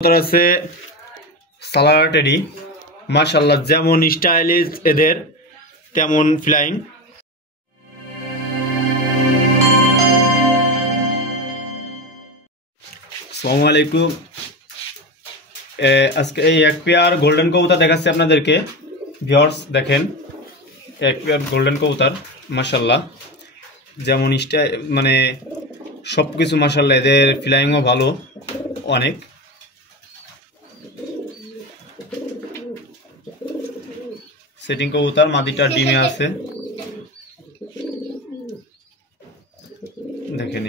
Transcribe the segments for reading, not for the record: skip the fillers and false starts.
কবুতর আছে সালার টেডি, মাশাআল্লাহ যেমন স্টাইলিশ এদের তেমন ফ্লাইং। আসসালামু আলাইকুম। আজকে এই এক পেয়ার গোল্ডেন কবুতর দেখাচ্ছি আপনাদেরকে। ভিউয়ার্স দেখেন, এক পেয়ার গোল্ডেন কবুতর মাশাআল্লাহ যেমন মানে সব কিছু মাশাআল্লাহ, এদের ফ্লাইংও ভালো অনেক। সেটিং কবুতর, মাদিটা ডিমে আছে দেখেন।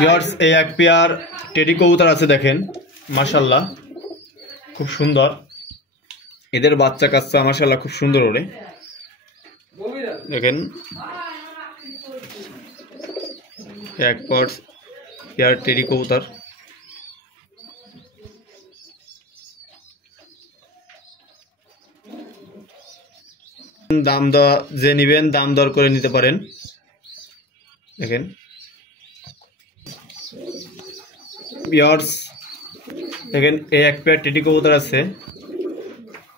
ভিউয়ার্স এই এক পেয়ার টেডি কবুতর আছে দেখেন, মাশাআল্লাহ খুব সুন্দর। এদের বাচ্চা কাচ্চা মাশাআল্লাহ খুব সুন্দর ওরে দেখেন। এক পেয়ার টেডি কবুতর, দাম দর যে নিবেন দাম দর করে নিতে পারেন দেখেন। ভিউয়ার্স দেখেন এই এক পেয়ার টেডি কবুতর আছে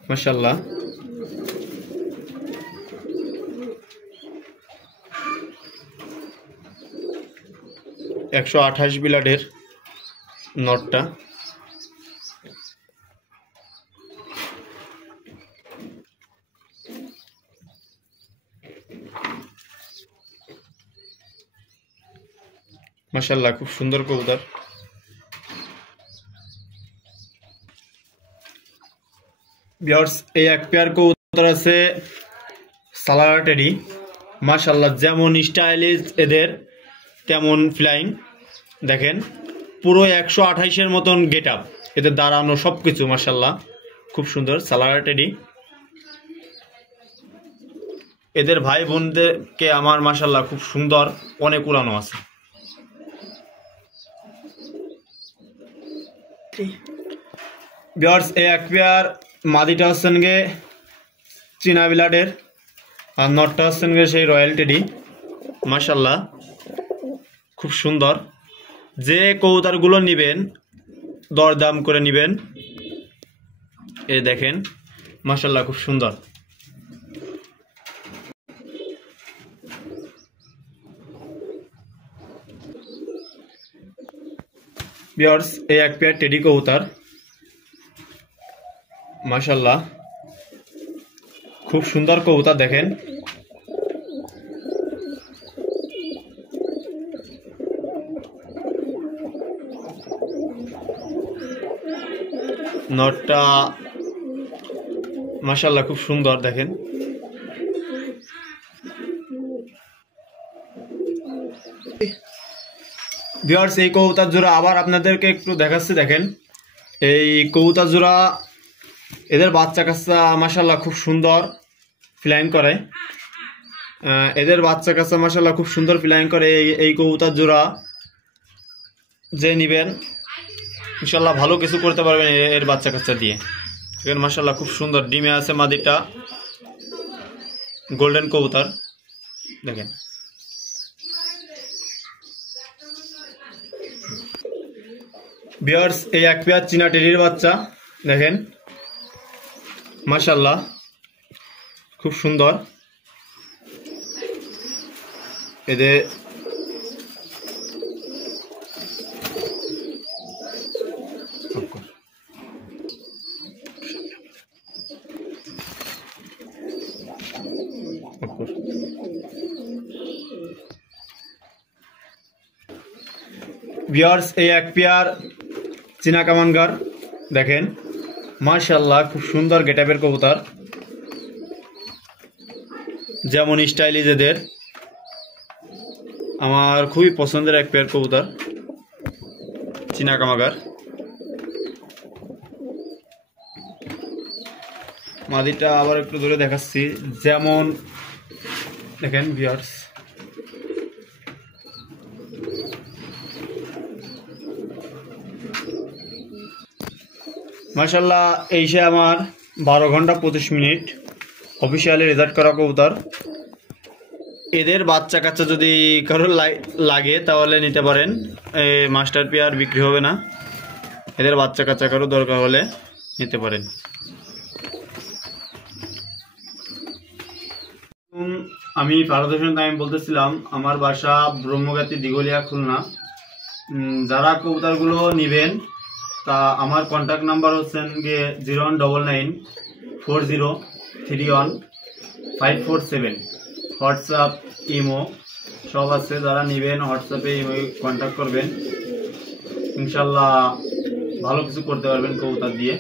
মাশাআল্লাহ। একশো 28 বিলাডের নটটা, মাশাআল্লাহ খুব সুন্দর কবুতর। ভিউয়ার্স এই এক পেয়ার কবুতর আছে সালার টেডি, মাশাআল্লাহ যেমন স্টাইলিশ এদের তেমন ফ্লাইং দেখেন। পুরো 128-এর মতন গেট আপ, এদের দাঁড়ানো সব কিছু মাশাআল্লাহ খুব সুন্দর। সালার টেডি এদের ভাই বোনদেরকে আমার মাশাআল্লাহ খুব সুন্দর অনেক উড়ানো আছে। ভিউয়ার্স এই এক পেয়ার মাদিটা হচ্ছেন গে চীনা বিলাডের, আর নটটা হচ্ছেন গে সেই রয়্যাল টেডি মাশাআল্লাহ খুব সুন্দর। যে কবুতরগুলো নিবেন দরদাম করে নিবেন। এই দেখেন মাশাআল্লাহ খুব সুন্দর। ভিউয়ার্স এই এক পেয়ার টেডি কবুতর মাশাআল্লাহ খুব সুন্দর কবুতর দেখেন। নটটা মাশাআল্লাহ খুব সুন্দর দেখেন। ভিউয়ার্স এই কবুতর জোড়া আবার আপনাদেরকে একটু দেখাচ্ছি দেখেন। এই কবুতর জোড়া এদের বাচ্চা কাচ্চা মাশাআল্লাহ খুব সুন্দর ফ্লাইং করে। এদের বাচ্চা কাচ্চা মাশাআল্লাহ খুব সুন্দর ফ্লাইং করে। এই কবুতর জোড়া যে নিবেন ইনশাআল্লাহ ভালো কিছু করতে পারবেন এর বাচ্চা কাচ্চা দিয়ে। এখানে মাশাআল্লাহ খুব সুন্দর ডিমে আছে মাদিটা গোল্ডেন কবুতর দেখেন। ভিউয়ার্স এই এক পেয়ার চীনা টেডির বাচ্চা দেখেন মাশাআল্লাহ খুব সুন্দর। এদের ভিউয়ার্স এই এক পেয়ার চীনা কামানগার দেখেন মাশাআল্লাহ খুব সুন্দর গেটআপের কবুতর, যেমন স্টাইলিশ এদের আমার খুবই পছন্দের এক পেয়ার কবুতর চীনা কামানগার। মাদিটা আবার একটু ধরে দেখাচ্ছি যেমন দেখেন ভিউয়ার্স। মাশাআল্লাহ এই সে আমার 12 ঘন্টা 25 মিনিট অফিসিয়ালি রেজাল্ট করা কবুতর। এদের বাচ্চা কাচ্চা যদি কারোর লাগে তাহলে নিতে পারেন, মাস্টার পেয়ার বিক্রি হবে না। এদের বাচ্চা কাচ্চা কারো দরকার হলে নিতে পারেন। আমি ফারুদ হোসেন তামিম বলতেছিলাম, আমার বাসা ব্রহ্মগাতি দিঘলিয়া খুলনা। যারা কবুতরগুলো নেবেন তা আমার কন্ট্যাক্ট নাম্বার হচ্ছেন গিয়ে 019940315447। হোয়াটসঅ্যাপ ইমো সব আছে, যারা নেবেন হোয়াটসঅ্যাপে ইমো কন্ট্যাক্ট করবেন, ইনশাল্লাহ ভালো কিছু করতে পারবেন কবুতর দিয়ে।